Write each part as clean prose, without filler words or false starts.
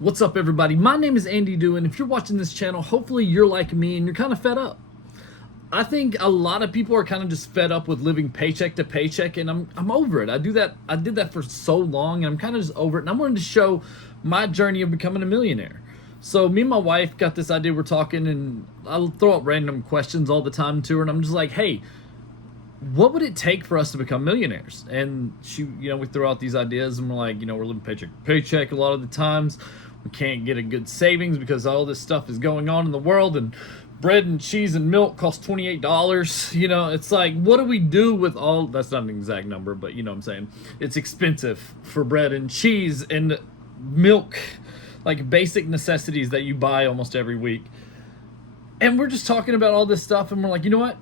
What's up, everybody? My name is Andy Dew, and if you're watching this channel, hopefully you're like me and you're kind of fed up. I think a lot of people are kind of just fed up with living paycheck to paycheck, and I'm over it. I did that for so long, and I'm kind of just over it. And I wanted to show my journey of becoming a millionaire. So me and my wife got this idea. We're talking, and I'll throw out random questions all the time to her, and I'm just like, hey, what would it take for us to become millionaires? And she, we throw out these ideas, and we're like, we're living paycheck to paycheck a lot of the times. We can't get a good savings because all this stuff is going on in the world, and bread and cheese and milk cost $28. It's like, what do we do with all, that's not an exact number, but you know what I'm saying. It's expensive for bread and cheese and milk, like basic necessities that you buy almost every week. And we're just talking about all this stuff, and we're like, you know what?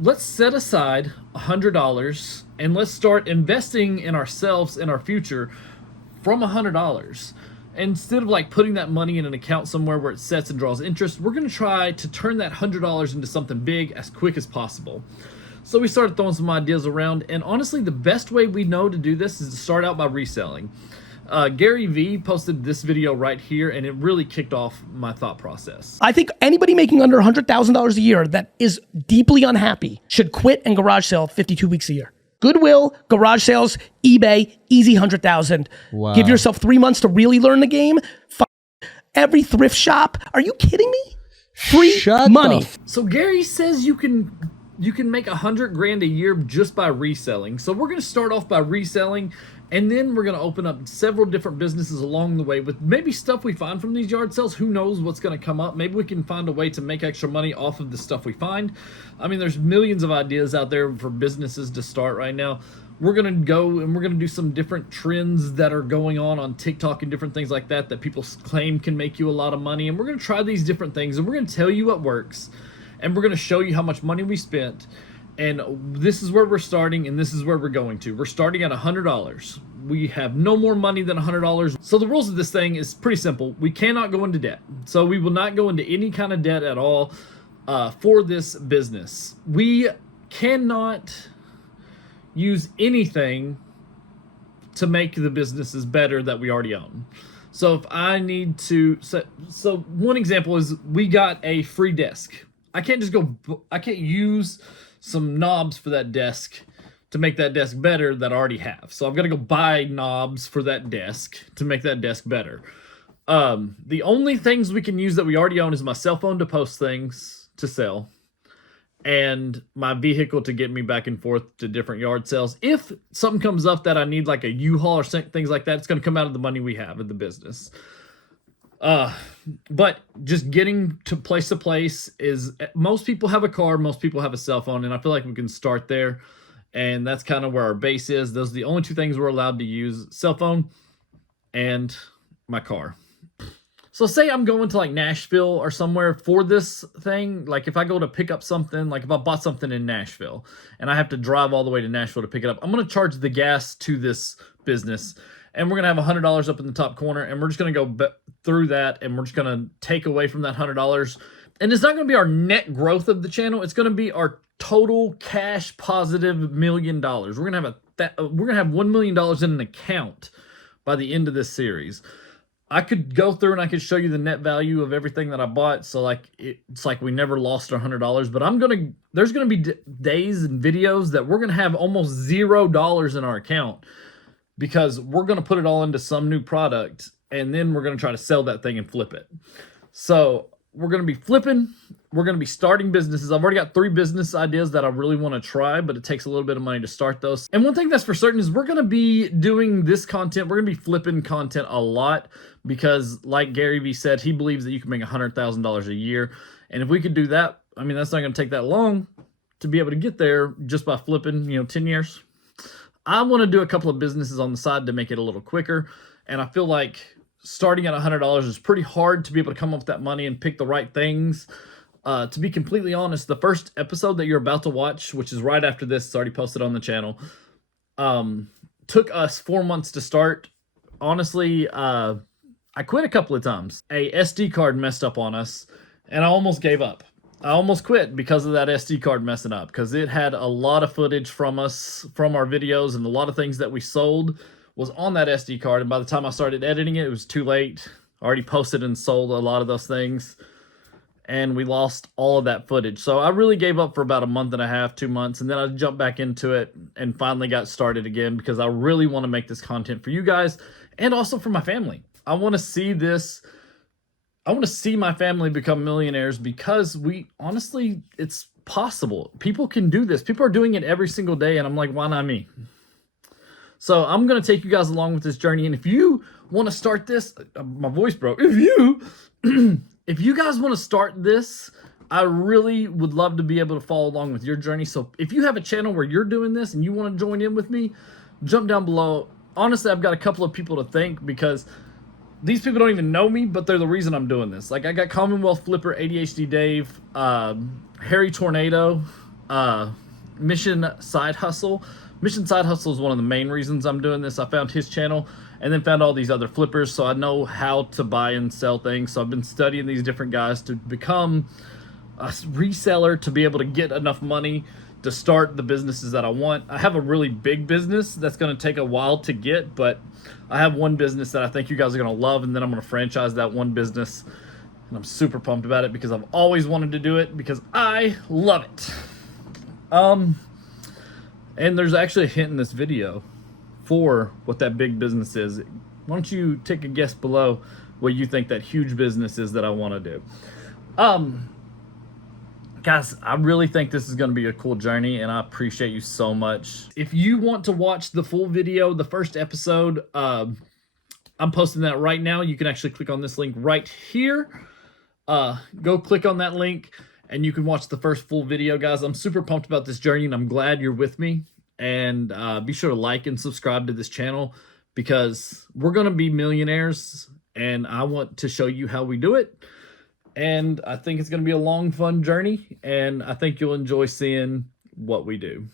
Let's set aside $100 and let's start investing in ourselves and our future from $100. Instead of like putting that money in an account somewhere where it sets and draws interest, we're going to try to turn that $100 into something big as quick as possible. So we started throwing some ideas around, and honestly, the best way we know to do this is to start out by reselling. Gary Vee posted this video right here, and it really kicked off my thought process. I think anybody making under $100,000 a year that is deeply unhappy should quit and garage sale 52 weeks a year. Goodwill, garage sales, eBay, easy 100,000. Wow. Give yourself 3 months to really learn the game. Every thrift shop. Are you kidding me? Free money. So Gary says you can make $100,000 a year just by reselling. So we're going to start off by reselling, and then we're going to open up several different businesses along the way with maybe stuff we find from these yard sales. Who knows what's going to come up? Maybe we can find a way to make extra money off of the stuff we find. I mean, there's millions of ideas out there for businesses to start right now. We're going to go and we're going to do some different trends that are going on TikTok and different things like that people claim can make you a lot of money. And we're going to try these different things, and we're going to tell you what works, and we're going to show you how much money we spent. And this is where we're starting, and this is where we're going to. We're starting at $100. We have no more money than $100. So the rules of this thing is pretty simple. We cannot go into debt. So we will not go into any kind of debt at all for this business. We cannot use anything to make the businesses better that we already own. So if I need to, so one example is we got a free desk. I can't use some knobs for that desk to make that desk better that I already have. So I've got to go buy knobs for that desk to make that desk better. The only things we can use that we already own is my cell phone to post things to sell, and my vehicle to get me back and forth to different yard sales. If something comes up that I need, like a U-Haul or things like that, it's going to come out of the money we have in the business. But just getting to place is, most people have a car, most people have a cell phone, and I feel like we can start there. And that's kind of where our base is. Those are the only two things we're allowed to use: cell phone and my car. So say I'm going to like Nashville or somewhere for this thing. Like if I go to pick up something, like if I bought something in Nashville and I have to drive all the way to Nashville to pick it up, I'm going to charge the gas to this business. And we're going to have $100 up in the top corner, and we're just going to go through that, and we're just going to take away from that $100. And it's not going to be our net growth of the channel. It's going to be our total cash positive $1 million. We're going to have $1 million in an account by the end of this series. I could go through and I could show you the net value of everything that I bought. So like it's like we never lost our $100. But there's going to be days and videos that we're going to have almost $0 in our account, because we're going to put it all into some new product, and then we're going to try to sell that thing and flip it. So we're going to be flipping. We're going to be starting businesses. I've already got 3 business ideas that I really want to try, but it takes a little bit of money to start those. And one thing that's for certain is we're going to be doing this content. We're going to be flipping content a lot, because like Gary Vee said, he believes that you can make $100,000 a year. And if we could do that, I mean, that's not going to take that long to be able to get there just by flipping, 10 years. I want to do a couple of businesses on the side to make it a little quicker. And I feel like starting at $100 is pretty hard to be able to come up with that money and pick the right things. To be completely honest, the first episode that you're about to watch, which is right after this, it's already posted on the channel, took us 4 months to start. Honestly, I quit a couple of times. A SD card messed up on us, and I almost gave up. I almost quit because of that SD card messing up, because it had a lot of footage from us, from our videos, and a lot of things that we sold was on that SD card. And by the time I started editing it, it was too late. already posted and sold a lot of those things, and we lost all of that footage. So I really gave up for about a month and a half, 2 months, and then I jumped back into it and finally got started again because I really want to make this content for you guys and also for my family. I want to see this. I want to see my family become millionaires because it's possible. People can do this. People are doing it every single day, and I'm like, why not me? So I'm going to take you guys along with this journey. And if you want to start this, my voice broke. If you guys want to start this, I really would love to be able to follow along with your journey. So if you have a channel where you're doing this and you want to join in with me, jump down below. Honestly, I've got a couple of people to thank because these people don't even know me, but they're the reason I'm doing this. Like, I got Commonwealth Flipper, ADHD Dave, Harry Tornado, Mission Side Hustle. Mission Side Hustle is one of the main reasons I'm doing this. I found his channel and then found all these other flippers, so I know how to buy and sell things. So I've been studying these different guys to become a reseller, to be able to get enough money to start the businesses that I want. I have a really big business that's going to take a while to get, but I have one business that I think you guys are going to love, and then I'm going to franchise that one business. And I'm super pumped about it because I've always wanted to do it because I love it. And there's actually a hint in this video for what that big business is. Why don't you take a guess below what you think that huge business is that I want to do? Guys, I really think this is going to be a cool journey, and I appreciate you so much. If you want to watch the full video, the first episode, I'm posting that right now. You can actually click on this link right here. Go click on that link, and you can watch the first full video, guys. I'm super pumped about this journey, and I'm glad you're with me. And be sure to like and subscribe to this channel because we're going to be millionaires, and I want to show you how we do it. And I think it's going to be a long, fun journey, and I think you'll enjoy seeing what we do.